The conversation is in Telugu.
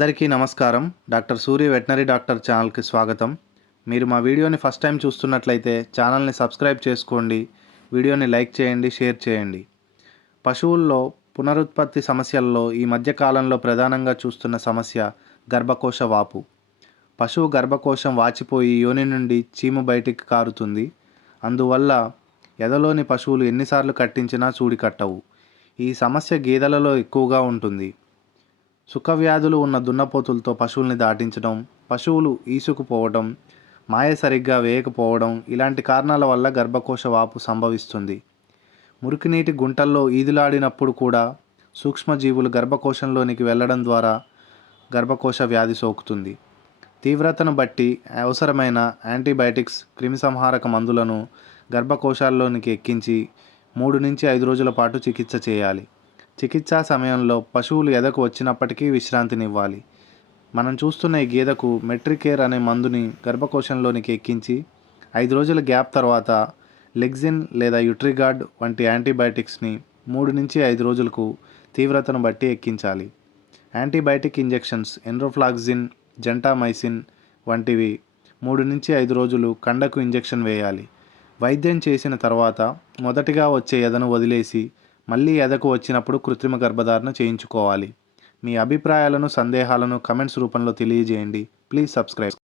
అందరికీ నమస్కారం. డాక్టర్ సూర్య వెటనరీ డాక్టర్ ఛానల్కి స్వాగతం. మీరు మా వీడియోని ఫస్ట్ టైం చూస్తున్నట్లయితే ఛానల్ని సబ్స్క్రైబ్ చేసుకోండి, వీడియోని లైక్ చేయండి, షేర్ చేయండి. పశువుల్లో పునరుత్పత్తి సమస్యల్లో ఈ మధ్య కాలంలో ప్రధానంగా చూస్తున్న సమస్య గర్భకోశ వాపు. పశువు గర్భకోశం వాచిపోయి యోని నుండి చీము బయటికి కారుతుంది. అందువల్ల ఎదలోని పశువులు ఎన్నిసార్లు కట్టించినా చూడి కట్టవు. ఈ సమస్య గేదెలలో ఎక్కువగా ఉంటుంది. సుఖవ్యాధులు ఉన్న దున్నపోతులతో పశువుల్ని దాటించడం, పశువులు ఈసుకుపోవడం, మాయ సరిగ్గా వేయకపోవడం ఇలాంటి కారణాల వల్ల గర్భకోశ వాపు సంభవిస్తుంది. మురికినీటి గుంటల్లో ఈదులాడినప్పుడు కూడా సూక్ష్మజీవులు గర్భకోశంలోనికి వెళ్ళడం ద్వారా గర్భకోశ వ్యాధి సోకుతుంది. తీవ్రతను బట్టి అవసరమైన యాంటీబయాటిక్స్, క్రిమిసంహారక మందులను గర్భకోశాల్లోనికి ఎక్కించి 3 నుంచి 5 రోజుల పాటు చికిత్స చేయాలి. చికిత్సా సమయంలో పశువులు ఎదకు వచ్చినప్పటికీ విశ్రాంతినివ్వాలి. మనం చూస్తున్న ఈ గేదెకు మెట్రికేర్ అనే మందుని గర్భకోశంలోనికి ఎక్కించి 5 రోజుల గ్యాప్ తర్వాత లెగ్జిన్ లేదా యుట్రిగార్డ్ వంటి యాంటీబయాటిక్స్ని 3 నుంచి 5 రోజులకు తీవ్రతను బట్టి ఎక్కించాలి. యాంటీబయాటిక్ ఇంజెక్షన్స్ ఎన్రోఫ్లాక్సిన్, జెంటామైసిన్ వంటివి 3 నుంచి 5 రోజులు కండకు ఇంజెక్షన్ వేయాలి. వైద్యం చేసిన తర్వాత మొదటిగా వచ్చే ఎదను వదిలేసి మళ్ళీ ఎదకు వచ్చినప్పుడు కృత్రిమ గర్భధారణ చేయించుకోవాలి. మీ అభిప్రాయాలను, సందేహాలను కమెంట్స్ రూపంలో తెలియజేయండి. Please subscribe.